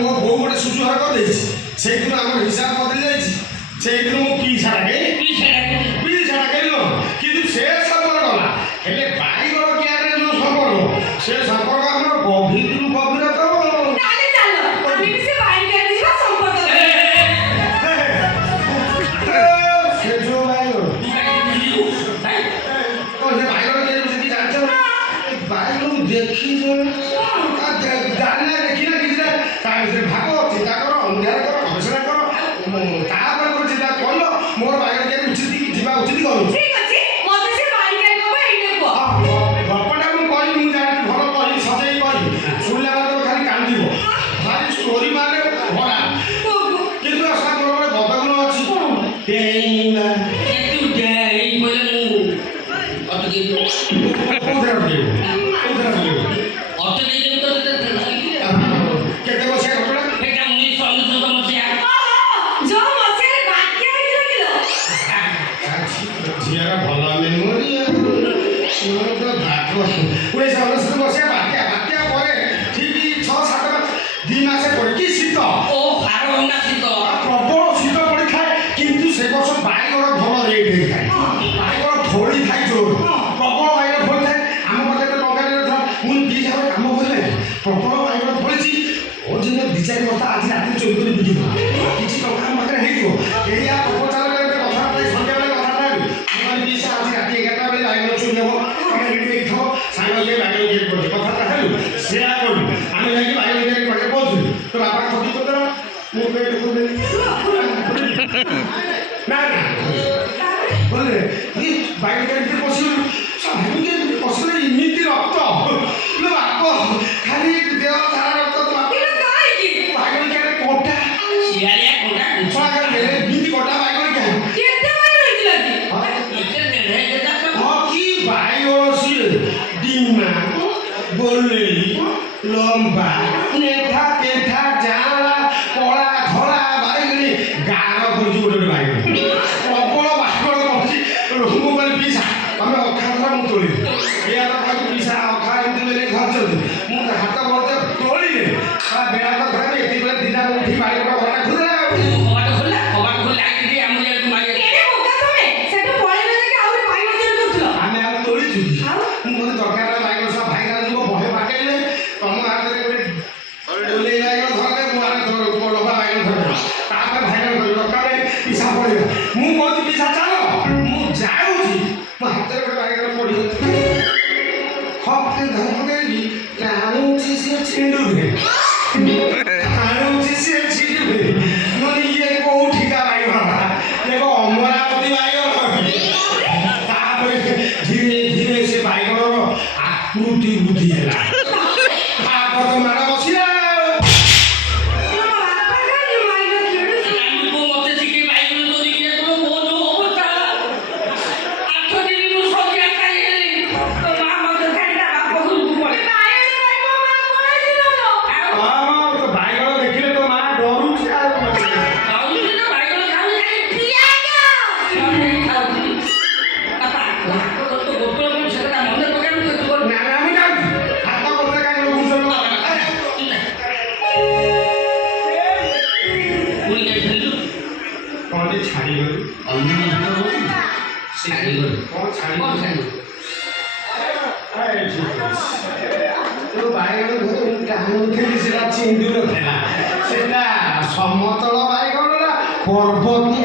ମୋ ବୋଉ ଗୋଟେ ସୁଯୋଗ କରିଦେଇଛି ସେଇଦିନ ଆମର ହିସାବ ବଦଳି ଯାଇଛି ସେଇଦିନ ମୁଁ ପିଛା ଡାକେ କିନ୍ତୁ ସେ ସମ୍ପର୍କ ଗଲା ହେଲେ ବାଇଗଣ କିଆରେ ଯୋଉ ସମ୍ପର୍କ ସେ ସମ୍ପର୍କ ଆମର ଗଭୀରରୁ ଗଭୀରତମ। देखी जाना देखी ना किसी भाग चिंता कर अनुध्यान कर गवेषणा कर चिंता कह मोर बाइक उचित जा उचित करूँ गपटा मुझे जानी भल कह सजे कह शुणला खाली कांद भारी स्टोरी मारे भरा कि मोर बदगुण अच्छी इमिति रक्त खाली देह सारा रक्त कोटा कोटा डिमा गोले लंबा नेठा पेठा जाला कला धला बाइगणी गार खोजी गोटे बाइगण प्रबल बाइगण पड़ी मोबाइल पिसा तुम अखा मु तोड़ी पिसा अखा एमती खर्च मुझे हाथ बड़े तोड़ी बेड़ा तो खराब ये दिना उठी बाइगण घरटा खुदे समतल बाइगण पर्वतीय